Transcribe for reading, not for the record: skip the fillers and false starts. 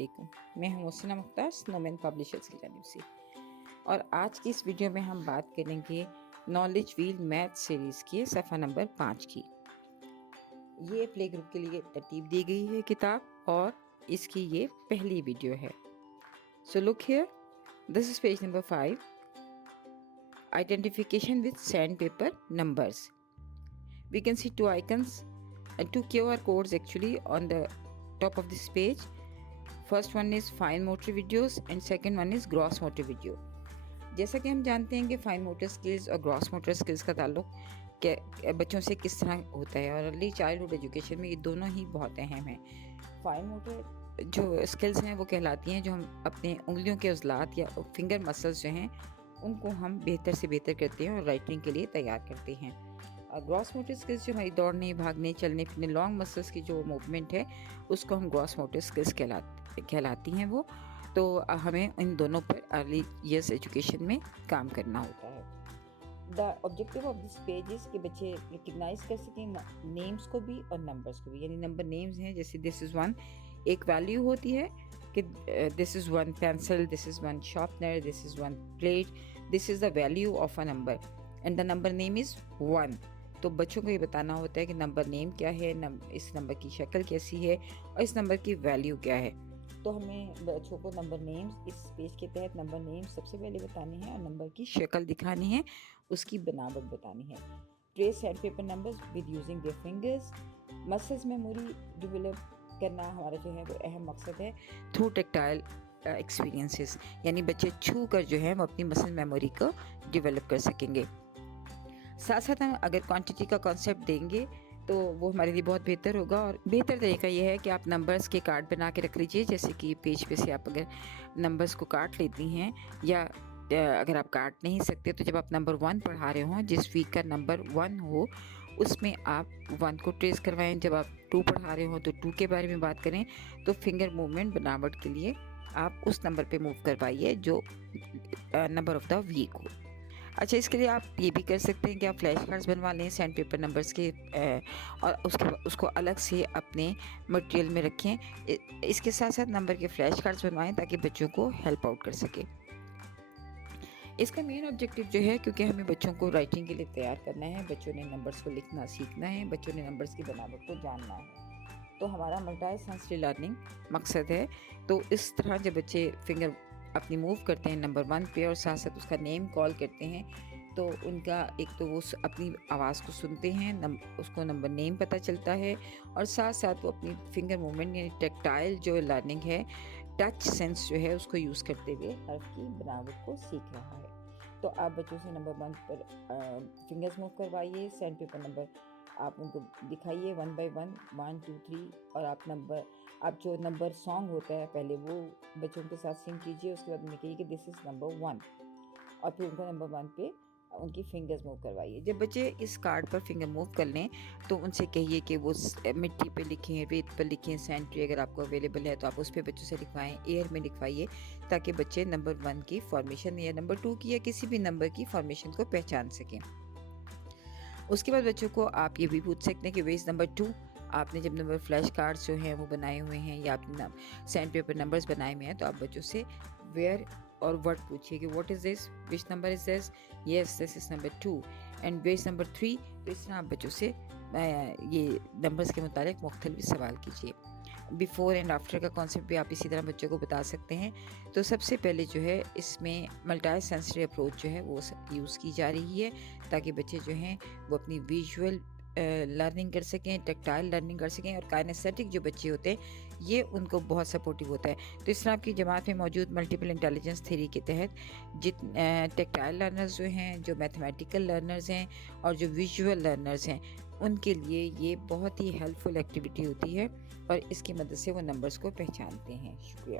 वालेकुम। मैं हूं मोहसिना मुख्तार, स्नोमैन पब्लिशर्स की जानिब से। और आज की इस वीडियो में हम बात करेंगे नॉलेज व्हील मैथ सीरीज़ के सफ़ा नंबर 5 की। ये प्ले ग्रुप के लिए तरतीब दी गई है किताब और इसकी ये पहली वीडियो है। So look here, this is page number 5, identification with sand paper numbers. We can see two icons and two QR codes actually on the top of this page. First one is fine motor videos and second one is gross motor video. जैसा कि हम जानते हैं कि fine motor skills और gross motor skills का ताल्लुक बच्चों से किस तरह होता है, और अर्ली चाइल्डहुड एजुकेशन में ये दोनों ही बहुत अहम हैं। फाइन मोटर जो स्किल्स हैं वो कहलाती हैं जो हम अपने उंगलियों के उज़लात या फिंगर मसल्स जो हैं उनको हम बेहतर से बेहतर करते हैं और राइटिंग के लिए तैयार करते हैं। ग्रॉस मोटर स्किल्स जो हमारी दौड़ने, भागने, चलने फिरने, लॉन्ग मसल्स की जो मूवमेंट है उसको हम ग्रॉस मोटर स्किल्स कहलाती हैं वो। तो हमें इन दोनों पर अर्ली ईयर्स एजुकेशन में काम करना होता है। The objective of this page is कि बच्चे रिकग्नाइज कर सकें नेम्स को भी और नंबर्स को भी। यानी नंबर नेम्स हैं, जैसे दिस इज़ 1 एक वैल्यू होती है कि this is 1 pencil, this is 1 sharpener, this is 1 plate, this is the value of a number and the number name is 1। तो बच्चों को ये बताना होता है कि नंबर नेम क्या है, इस नंबर की शक्ल कैसी है और इस नंबर की वैल्यू क्या है। तो हमें बच्चों को नंबर नेम्स, इस पेज के तहत नंबर नेम्स सबसे पहले बताने हैं और नंबर की शक्ल दिखानी है, उसकी बनावट बतानी है। Trace sand paper numbers with using their fingers. Muscles memory develop करना हमारा जो है वो अहम मकसद है थ्रू टेक्टाइल एक्सपीरियंसेस। यानी बच्चे छू कर जो है वो अपनी मसल मेमोरी को डेवलप कर सकेंगे। साथ साथ हम अगर क्वांटिटी का कॉन्सेप्ट देंगे तो वो हमारे लिए बहुत बेहतर होगा। और बेहतर तरीका ये है कि आप नंबर्स के कार्ड बना के रख लीजिए, जैसे कि पेज पे से आप अगर नंबर्स को काट लेती हैं, या अगर आप काट नहीं सकते तो जब आप नंबर 1 पढ़ा रहे हों, जिस वीक का नंबर 1 हो उसमें आप 1 को ट्रेस करवाएं। जब आप 2 पढ़ा रहे हों तो 2 के बारे में बात करें, तो फिंगर मूवमेंट बनावट के लिए आप उस नंबर पे मूव करवाइए जो नंबर ऑफ द वीक हो। अच्छा, इसके लिए आप ये भी कर सकते हैं कि आप फ्लैश कार्ड्स बनवा लें सैंड पेपर नंबर्स के, और उसको अलग से अपने मटेरियल में रखें। इसके साथ साथ नंबर के फ्लैश कार्ड्स बनवाएं ताकि बच्चों को हेल्प आउट कर सके। इसका मेन ऑब्जेक्टिव जो है, क्योंकि हमें बच्चों को राइटिंग के लिए तैयार करना है, बच्चों ने नंबर्स को लिखना सीखना है, बच्चों ने नंबर्स की बनावट को जानना है, तो हमारा मल्टी सेंसरी लर्निंग मकसद है। तो इस तरह जब बच्चे फिंगर अपनी मूव करते हैं नंबर 1 पे और साथ साथ उसका नेम कॉल करते हैं, तो उनका एक तो वो अपनी आवाज़ को सुनते हैं, उसको नंबर नेम पता चलता है, और साथ साथ वो अपनी फिंगर मूवमेंट यानी टेक्टाइल जो लर्निंग है, टच सेंस जो है उसको यूज़ करते हुए हर्फ की बनावट को सीख रहा है। तो आप बच्चों से नंबर 1 पर फिंगर्स मूव करवाइए, सैंड पेपर नंबर आप उनको दिखाइए 1 बाय 1, 1 2 3, और आप जो नंबर सॉन्ग होता है पहले वो बच्चों के साथ सिंग कीजिए। उसके बाद उन्हें कहिए कि दिस इज़ नंबर 1, और फिर उनको नंबर 1 पे उनकी फिंगर्स मूव करवाइए। जब बच्चे इस कार्ड पर फिंगर मूव कर लें तो उनसे कहिए कि वो मिट्टी पे लिखें, रेत पर लिखें, सैंड ट्री अगर आपको अवेलेबल है तो आप उस पर बच्चों से लिखवाएं, एयर में लिखवाइए, ताकि बच्चे नंबर 1 की फॉर्मेशन या नंबर 2 की या किसी भी नंबर की फॉर्मेशन को पहचान सकें। उसके बाद बच्चों को आप ये भी पूछ सकते हैं कि वेज नंबर 2, आपने जब नंबर फ्लैश कार्ड्स जो हैं वो बनाए हुए हैं या आपने सैंड पेपर नंबर्स बनाए हुए हैं, तो आप बच्चों से वेयर और वर्ड पूछिए कि what is this, which number is this, yes this is number 2 and veg number 3। तो इस तरह आप बच्चों से ये नंबर्स के मुतालिक मुख्तलिफ सवाल कीजिए। बिफ़ोर एंड आफ्टर का कॉन्सेप्ट भी आप इसी तरह बच्चों को बता सकते हैं। तो सबसे पहले जो है इसमें मल्टी सेंसरी अप्रोच जो है वो यूज़ की जा रही है, ताकि बच्चे जो हैं वो अपनी विजुअल लर्निंग कर सकें, टेक्टाइल लर्निंग कर सकें, और काइनेस्थेटिक जो बच्चे होते हैं ये उनको बहुत सपोर्टिव होता है। तो इस तरह आपकी जमात में मौजूद मल्टीपल इंटेलिजेंस थ्योरी के तहत टेक्टाइल लर्नर्स जो हैं, जो मैथमेटिकल लर्नर्स हैं और जो विजुअल लर्नर्स हैं, उनके लिए ये बहुत ही हेल्पफुल एक्टिविटी होती है और इसकी मदद से वो नंबर्स को पहचानते हैं। शुक्रिया।